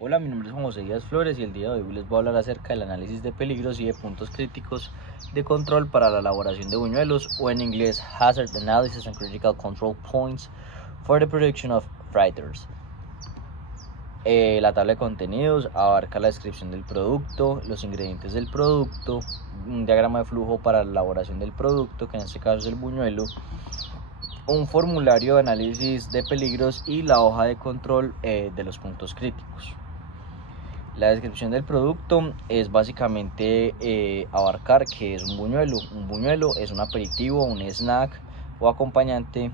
Hola, mi nombre es Juan José Díaz Flores y el día de hoy les voy a hablar acerca del análisis de peligros y de puntos críticos de control para la elaboración de buñuelos, o en inglés Hazard Analysis and Critical Control Points for the Production of Fritters. La tabla de contenidos abarca la descripción del producto, los ingredientes del producto, un diagrama de flujo para la elaboración del producto, que en este caso es el buñuelo, un formulario de análisis de peligros y la hoja de control de los puntos críticos. La descripción del producto es básicamente abarcar qué es un buñuelo. Un buñuelo es un aperitivo, un snack o acompañante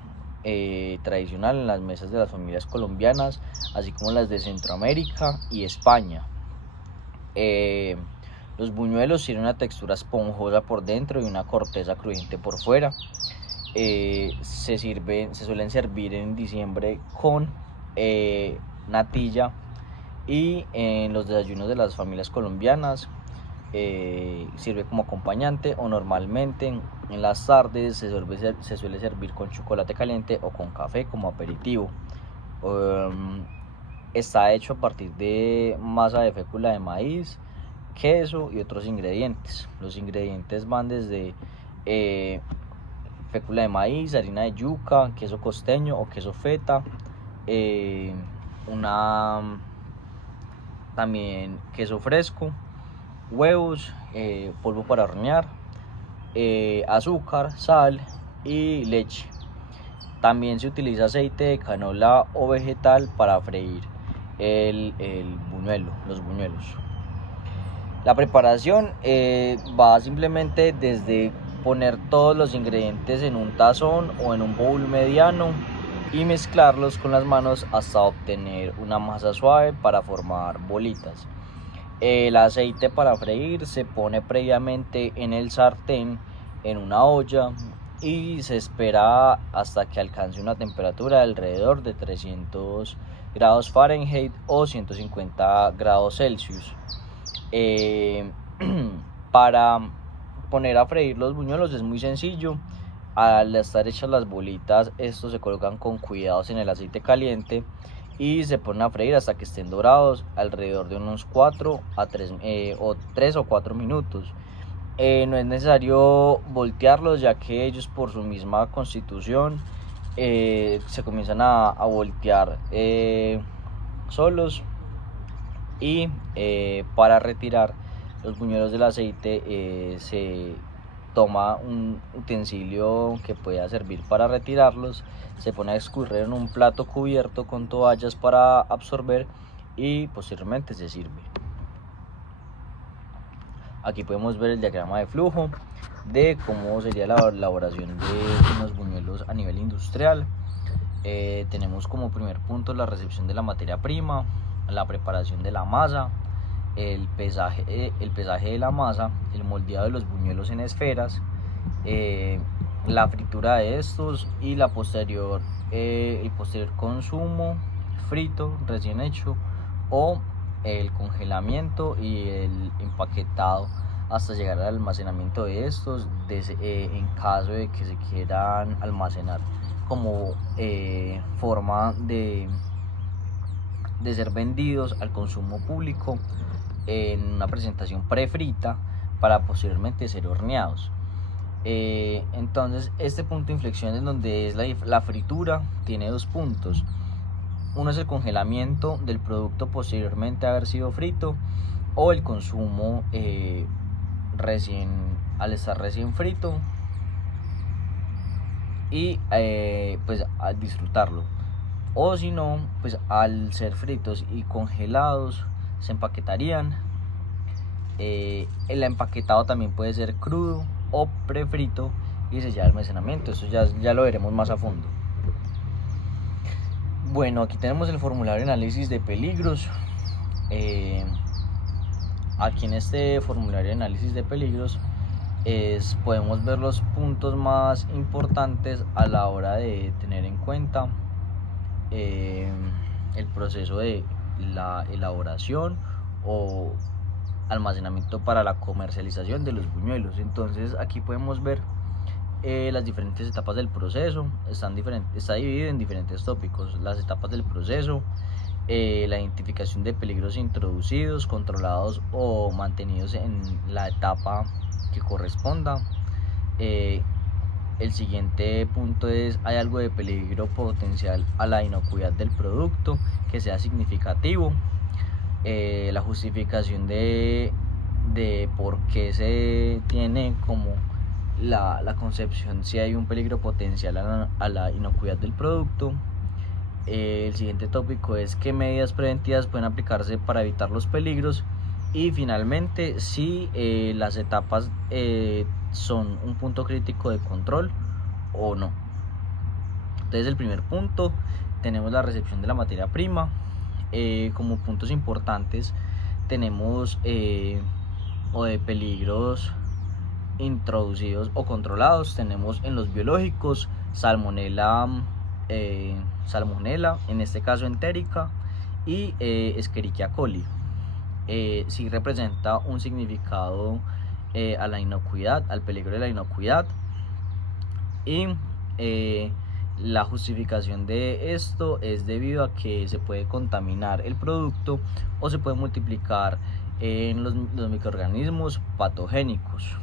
tradicional en las mesas de las familias colombianas, así como las de Centroamérica y España. Los buñuelos tienen una textura esponjosa por dentro y una corteza crujiente por fuera. Se suelen servir en diciembre con natilla, y en los desayunos de las familias colombianas sirve como acompañante, o normalmente en las tardes se suele servir con chocolate caliente o con café como aperitivo. Está hecho a partir de masa de fécula de maíz, queso y otros ingredientes. Los ingredientes van desde fécula de maíz, harina de yuca, queso costeño o queso feta, también queso fresco, huevos, polvo para hornear, azúcar, sal y leche. También se utiliza aceite de canola o vegetal para freír los buñuelos. La preparación va simplemente desde poner todos los ingredientes en un tazón o en un bowl mediano y mezclarlos con las manos hasta obtener una masa suave para formar bolitas. El aceite para freír se pone previamente en el sartén en una olla y se espera hasta que alcance una temperatura de alrededor de 300 grados Fahrenheit o 150 grados Celsius. Para poner a freír los buñuelos es muy sencillo. Al estar hechas las bolitas, estos se colocan con cuidados en el aceite caliente y se ponen a freír hasta que estén dorados alrededor de unos 3 o 4 minutos. No es necesario voltearlos, ya que ellos por su misma constitución se comienzan a voltear solos. Y para retirar los buñuelos del aceite se toma un utensilio que pueda servir para retirarlos, se pone a escurrir en un plato cubierto con toallas para absorber y posteriormente se sirve. Aquí podemos ver el diagrama de flujo de cómo sería la elaboración de unos buñuelos a nivel industrial. Tenemos como primer punto la recepción de la materia prima, la preparación de la masa, el pesaje de la masa, el moldeado de los buñuelos en esferas, la fritura de estos y el posterior consumo frito recién hecho, o el congelamiento y el empaquetado hasta llegar al almacenamiento de estos en caso de que se quieran almacenar como forma de ser vendidos al consumo público en una presentación prefrita para posteriormente ser horneados. Entonces este punto de inflexión en donde es la fritura tiene dos puntos. Uno es el congelamiento del producto posteriormente a haber sido frito, o el consumo al estar recién frito y pues al disfrutarlo, o si no, pues al ser fritos y congelados se empaquetarían. El empaquetado también puede ser crudo o prefrito y se lleva al almacenamiento. Eso ya lo veremos más a fondo. Bueno, aquí tenemos el formulario de análisis de peligros. Aquí en este formulario de análisis de peligros podemos ver los puntos más importantes a la hora de tener en cuenta el proceso de la elaboración o almacenamiento para la comercialización de los buñuelos. Entonces aquí podemos ver las diferentes etapas del proceso. Está dividido en diferentes tópicos. Las etapas del proceso, la identificación de peligros introducidos, controlados o mantenidos en la etapa que corresponda. El siguiente punto es: hay algo de peligro potencial a la inocuidad del producto que sea significativo. La justificación de por qué se tiene como la concepción si hay un peligro potencial a la inocuidad del producto. El siguiente tópico es qué medidas preventivas pueden aplicarse para evitar los peligros. Y finalmente, si las etapas son un punto crítico de control o no. Entonces, el primer punto, tenemos la recepción de la materia prima. Como puntos importantes tenemos o de peligros introducidos o controlados, tenemos en los biológicos salmonella, en este caso entérica, y Escherichia coli. Sí representa un significado a la inocuidad, al peligro de la inocuidad, y la justificación de esto es debido a que se puede contaminar el producto o se puede multiplicar en los microorganismos patogénicos.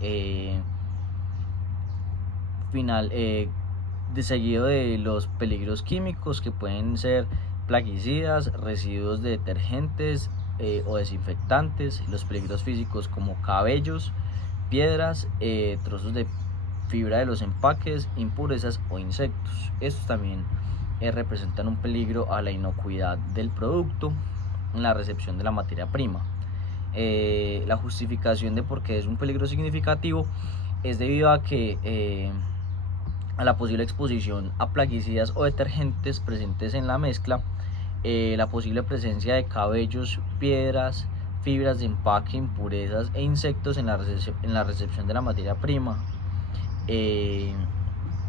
De seguido de los peligros químicos que pueden ser plaguicidas, residuos de detergentes o desinfectantes, los peligros físicos como cabellos, piedras, trozos de fibra de los empaques, impurezas o insectos. Estos también representan un peligro a la inocuidad del producto en la recepción de la materia prima. La justificación de por qué es un peligro significativo es debido a que a la posible exposición a plaguicidas o detergentes presentes en la mezcla, la posible presencia de cabellos, piedras, fibras de empaque, impurezas e insectos en la recepción de la materia prima,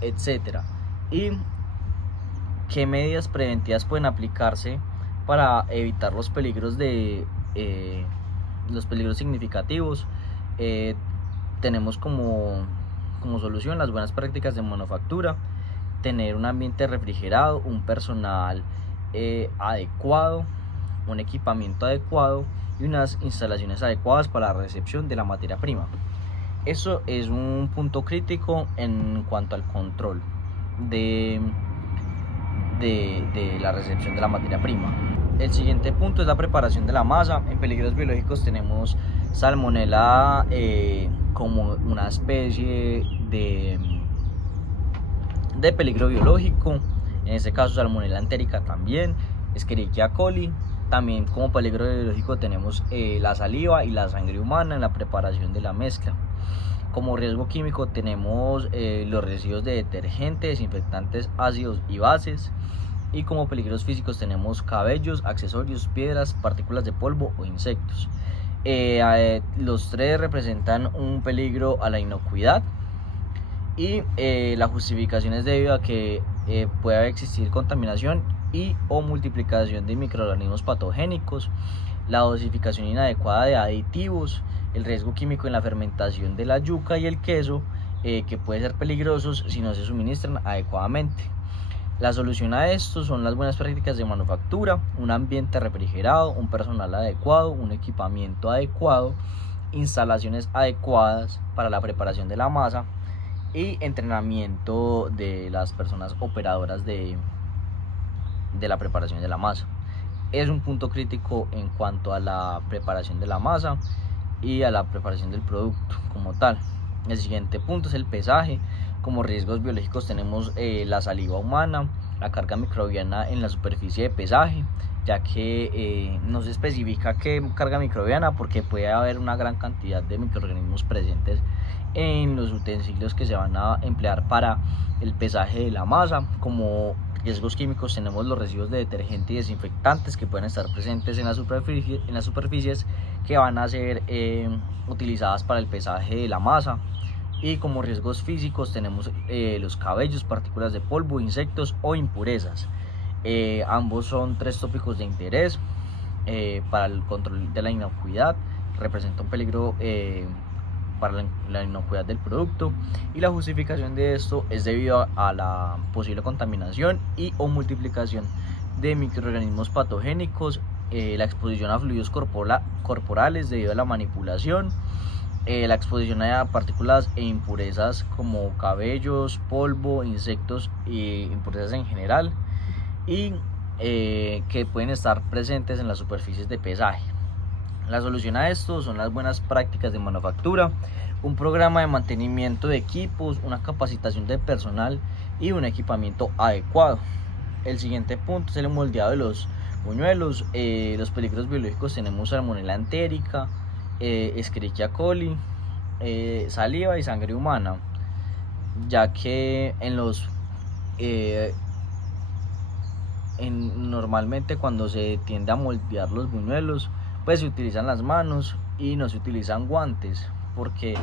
etcétera. Y qué medidas preventivas pueden aplicarse para evitar los peligros significativos. Tenemos como solución las buenas prácticas de manufactura, tener un ambiente refrigerado, un personal adecuado, un equipamiento adecuado y unas instalaciones adecuadas para la recepción de la materia prima. Eso es un punto crítico en cuanto al control de la recepción de la materia prima. El siguiente punto es la preparación de la masa. En peligros biológicos tenemos salmonella como una especie de peligro biológico, en este caso salmonella entérica también, Escherichia coli. También como peligro biológico tenemos la saliva y la sangre humana en la preparación de la mezcla. Como riesgo químico tenemos los residuos de detergentes, desinfectantes, ácidos y bases. Y como peligros físicos tenemos cabellos, accesorios, piedras, partículas de polvo o insectos. Los tres representan un peligro a la inocuidad, y la justificación es debido a que puede existir contaminación y o multiplicación de microorganismos patogénicos, la dosificación inadecuada de aditivos, el riesgo químico en la fermentación de la yuca y el queso, que pueden ser peligrosos si no se suministran adecuadamente. La solución a esto son las buenas prácticas de manufactura, un ambiente refrigerado, un personal adecuado, un equipamiento adecuado, instalaciones adecuadas para la preparación de la masa y entrenamiento de las personas operadoras de la preparación de la masa. Es un punto crítico en cuanto a la preparación de la masa y a la preparación del producto como tal. El siguiente punto es el pesaje. Como riesgos biológicos tenemos la saliva humana, la carga microbiana en la superficie de pesaje, ya que no se especifica qué carga microbiana porque puede haber una gran cantidad de microorganismos presentes en los utensilios que se van a emplear para el pesaje de la masa. Como riesgos químicos tenemos los residuos de detergente y desinfectantes que pueden estar presentes en las superficies que van a ser utilizadas para el pesaje de la masa. Y como riesgos físicos tenemos los cabellos, partículas de polvo, insectos o impurezas. Ambos son tres tópicos de interés para el control de la inocuidad. Representa un peligro para la inocuidad del producto, y la justificación de esto es debido a la posible contaminación y o multiplicación de microorganismos patogénicos, la exposición a fluidos corporales debido a la manipulación, la exposición a partículas e impurezas como cabellos, polvo, insectos e impurezas en general, y que pueden estar presentes en las superficies de pesaje. La solución a esto son las buenas prácticas de manufactura, un programa de mantenimiento de equipos, una capacitación de personal y un equipamiento adecuado. El siguiente punto es el moldeado de los buñuelos. Los peligros biológicos tenemos salmonella entérica, Escherichia coli, saliva y sangre humana, ya que normalmente cuando se tiende a moldear los buñuelos, pues se utilizan las manos y no se utilizan guantes, porque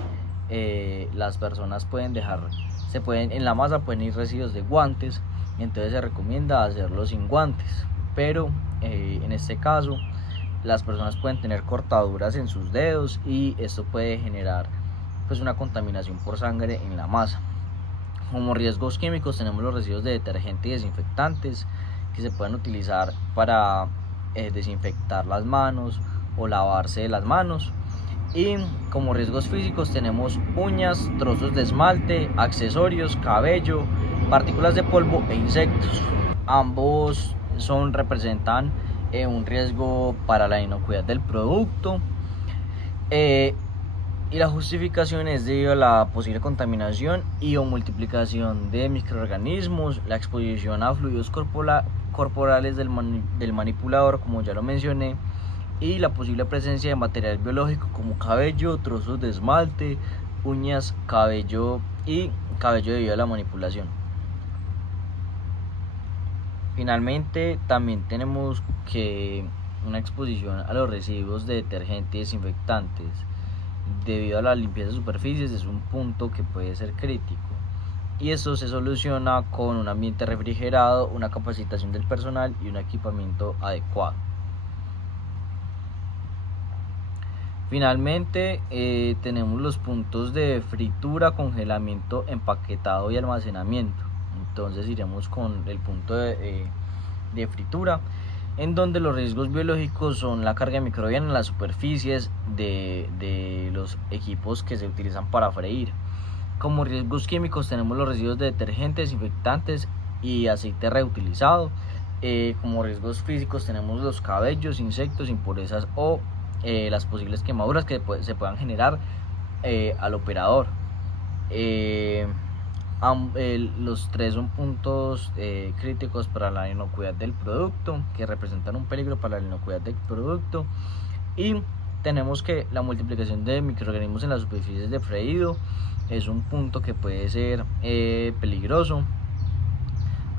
las personas en la masa pueden ir residuos de guantes, entonces se recomienda hacerlo sin guantes, pero en este caso las personas pueden tener cortaduras en sus dedos y esto puede generar pues una contaminación por sangre en la masa. Como riesgos químicos tenemos los residuos de detergente y desinfectantes que se pueden utilizar para desinfectar las manos o lavarse las manos. Y como riesgos físicos tenemos uñas, trozos de esmalte, accesorios, cabello, partículas de polvo e insectos. Ambos representan un riesgo para la inocuidad del producto. Y la justificación es debido a la posible contaminación y o multiplicación de microorganismos, la exposición a fluidos corporales del manipulador, como ya lo mencioné, y la posible presencia de material biológico como cabello, trozos de esmalte, uñas, cabello debido a la manipulación. Finalmente, también tenemos que una exposición a los residuos de detergente y desinfectantes debido a la limpieza de superficies es un punto que puede ser crítico, y eso se soluciona con un ambiente refrigerado, una capacitación del personal y un equipamiento adecuado. Finalmente tenemos los puntos de fritura, congelamiento, empaquetado y almacenamiento. Entonces iremos con el punto de fritura, en donde los riesgos biológicos son la carga microbiana en las superficies de los equipos que se utilizan para freír. Como riesgos químicos tenemos los residuos de detergentes, desinfectantes y aceite reutilizado. Como riesgos físicos tenemos los cabellos, insectos, impurezas o las posibles quemaduras que se puedan generar al operador. Los tres son puntos críticos para la inocuidad del producto, que representan un peligro para la inocuidad del producto. Y tenemos que la multiplicación de microorganismos en las superficies de freído es un punto que puede ser peligroso,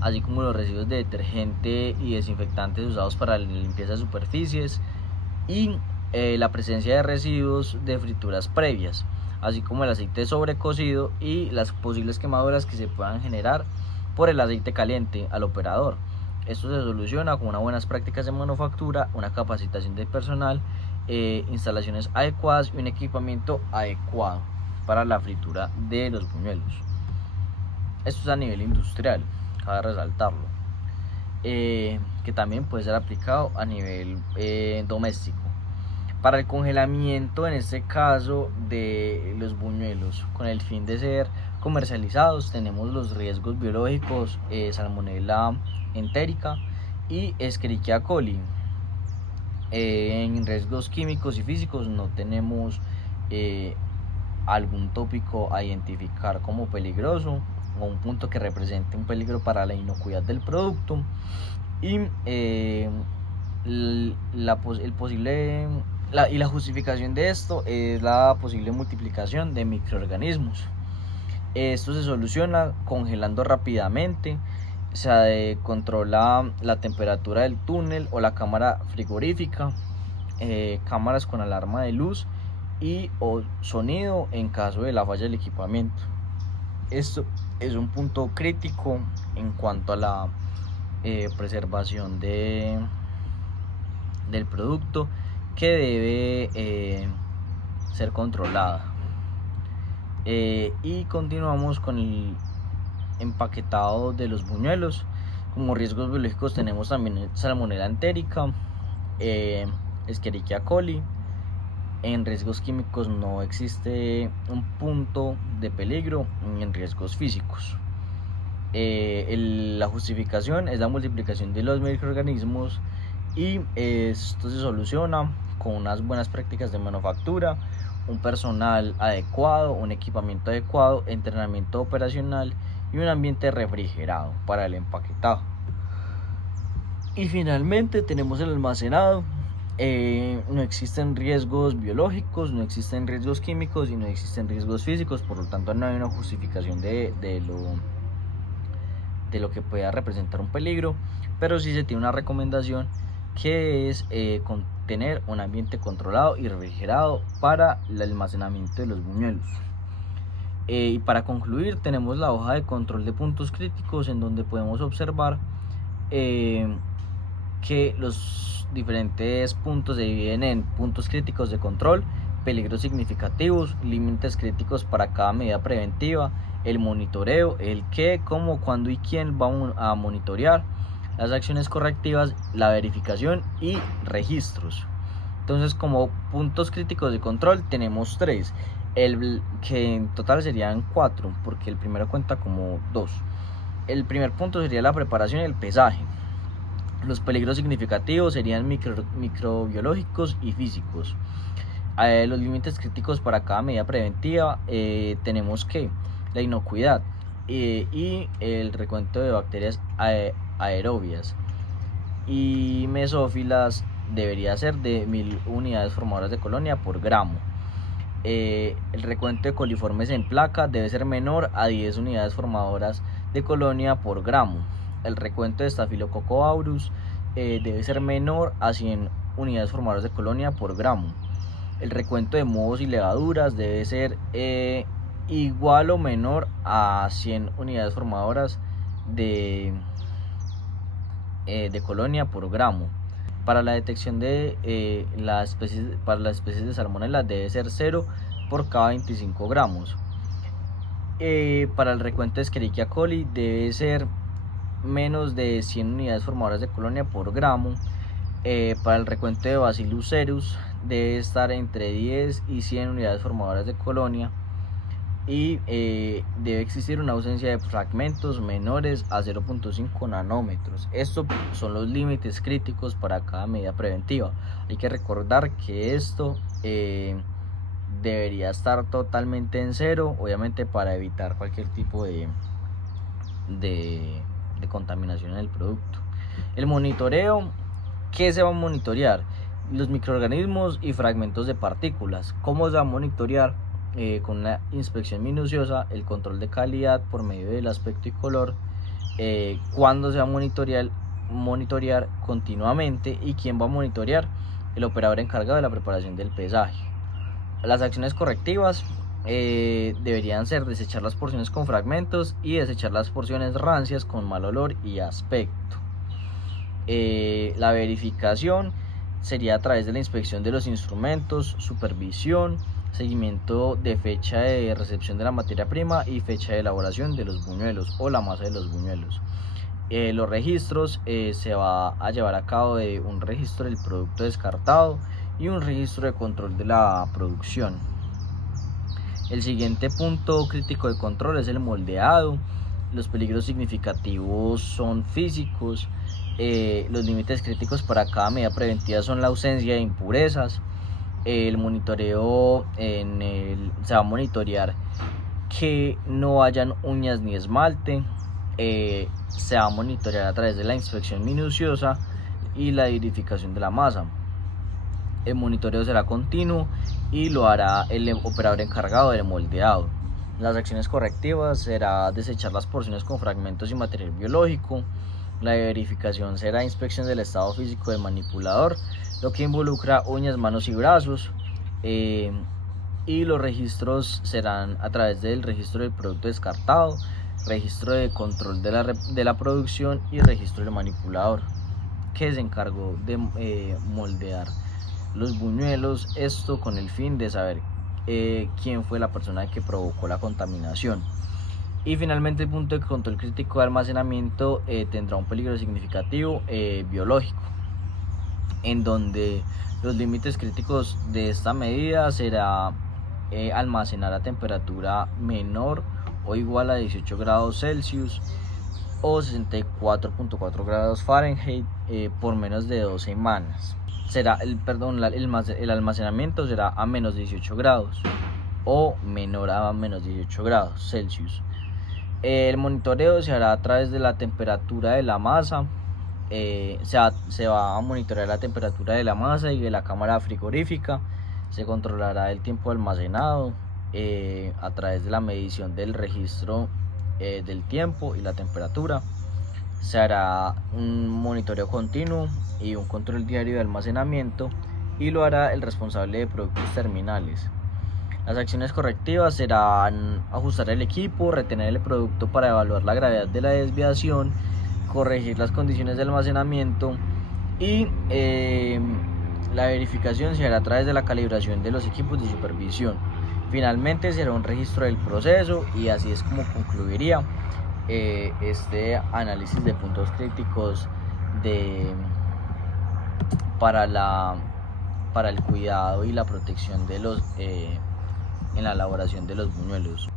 así como los residuos de detergente y desinfectantes usados para la limpieza de superficies, y la presencia de residuos de frituras previas, así como el aceite sobrecocido y las posibles quemaduras que se puedan generar por el aceite caliente al operador. Esto se soluciona con unas buenas prácticas de manufactura, una capacitación de personal, instalaciones adecuadas y un equipamiento adecuado para la fritura de los buñuelos. Esto es a nivel industrial, cabe resaltarlo, que también puede ser aplicado a nivel doméstico. Para el congelamiento, en este caso de los buñuelos, con el fin de ser comercializados, tenemos los riesgos biológicos, salmonella entérica y Escherichia coli. En riesgos químicos y físicos no tenemos algún tópico a identificar como peligroso o un punto que represente un peligro para la inocuidad del producto, y la justificación de esto es la posible multiplicación de microorganismos. Esto se soluciona congelando rápidamente. Se controla la temperatura del túnel o la cámara frigorífica, cámaras con alarma de luz y o sonido en caso de la falla del equipamiento. Esto es un punto crítico en cuanto a la preservación del producto, que debe ser controlada. Y continuamos con el empaquetado de los buñuelos. Como riesgos biológicos tenemos también Salmonella entérica, Escherichia coli. En riesgos químicos no existe un punto de peligro ni en riesgos físicos. La justificación es la multiplicación de los microorganismos y esto se soluciona con unas buenas prácticas de manufactura, un personal adecuado, un equipamiento adecuado, entrenamiento operacional y un ambiente refrigerado para el empaquetado. Y finalmente tenemos el almacenado. No existen riesgos biológicos, no existen riesgos químicos y no existen riesgos físicos, por lo tanto no hay una justificación de lo que pueda representar un peligro, pero sí se tiene una recomendación que es tener un ambiente controlado y refrigerado para el almacenamiento de los buñuelos. Y para concluir tenemos la hoja de control de puntos críticos, en donde podemos observar que los diferentes puntos se dividen en puntos críticos de control, peligros significativos, límites críticos para cada medida preventiva, el monitoreo, el qué, cómo, cuándo y quién va a monitorear, las acciones correctivas, la verificación y registros. Entonces, como puntos críticos de control tenemos 3, que en total serían 4, porque el primero cuenta como 2. El primer punto sería la preparación y el pesaje. Los peligros significativos serían microbiológicos y físicos. Los límites críticos para cada medida preventiva tenemos que la inocuidad y el recuento de bacterias aerobias y mesófilas debería ser de 1000 unidades formadoras de colonia por gramo. El recuento de coliformes en placa debe ser menor a 10 unidades formadoras de colonia por gramo. El recuento de Staphylococcus aureus debe ser menor a 100 unidades formadoras de colonia por gramo. El recuento de mohos y levaduras debe ser igual o menor a 100 unidades formadoras de colonia por gramo. Para la detección de las especies de Salmonella debe ser 0 por cada 25 gramos. Para el recuento de Escherichia coli debe ser menos de 100 unidades formadoras de colonia por gramo. Para el recuento de Bacillus cereus debe estar entre 10 y 100 unidades formadoras de colonia, y debe existir una ausencia de fragmentos menores a 0.5 nanómetros. Estos son los límites críticos para cada medida preventiva. Hay que recordar que esto debería estar totalmente en 0, obviamente para evitar cualquier tipo de contaminación en el producto. El monitoreo, ¿qué se va a monitorear? Los microorganismos y fragmentos de partículas. ¿Cómo se va a monitorear? Con una inspección minuciosa, el control de calidad por medio del aspecto y color, cuándo se va a monitorear continuamente y quién va a monitorear, el operador encargado de la preparación del pesaje. Las acciones correctivas deberían ser desechar las porciones con fragmentos y desechar las porciones rancias con mal olor y aspecto. La verificación sería a través de la inspección de los instrumentos, supervisión, seguimiento de fecha de recepción de la materia prima y fecha de elaboración de los buñuelos o la masa de los buñuelos. Los registros se va a llevar a cabo de un registro del producto descartado y un registro de control de la producción. El siguiente punto crítico de control es el moldeado. Los peligros significativos son físicos. Los límites críticos para cada medida preventiva son la ausencia de impurezas. El monitoreo se va a monitorear que no hayan uñas ni esmalte. Se va a monitorear a través de la inspección minuciosa y la verificación de la masa. El monitoreo será continuo y lo hará el operador encargado del moldeado. Las acciones correctivas será desechar las porciones con fragmentos y material biológico. La verificación será inspección del estado físico del manipulador, lo que involucra uñas, manos y brazos. Y los registros serán a través del registro del producto descartado, registro de control de la producción y registro del manipulador, que se encargó de moldear los buñuelos, esto con el fin de saber quién fue la persona que provocó la contaminación. Y finalmente el punto de control crítico de almacenamiento tendrá un peligro significativo biológico, en donde los límites críticos de esta medida será almacenar a temperatura menor o igual a 18 grados Celsius o 64.4 grados Fahrenheit por menos de 2 semanas. El almacenamiento será a menos 18 grados o menor a menos 18 grados Celsius. El monitoreo se hará a través de la temperatura de la masa. Se va a monitorear la temperatura de la masa y de la cámara frigorífica. Se controlará el tiempo almacenado a través de la medición del registro del tiempo y la temperatura. Se hará un monitoreo continuo y un control diario de almacenamiento, y lo hará el responsable de productos terminales. Las acciones correctivas serán ajustar el equipo, retener el producto para evaluar la gravedad de la desviación, corregir las condiciones de almacenamiento, y la verificación se hará a través de la calibración de los equipos de supervisión. Finalmente será un registro del proceso, y así es como concluiría este análisis de puntos críticos para el cuidado y la protección de los en la elaboración de los buñuelos.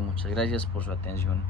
Muchas gracias por su atención.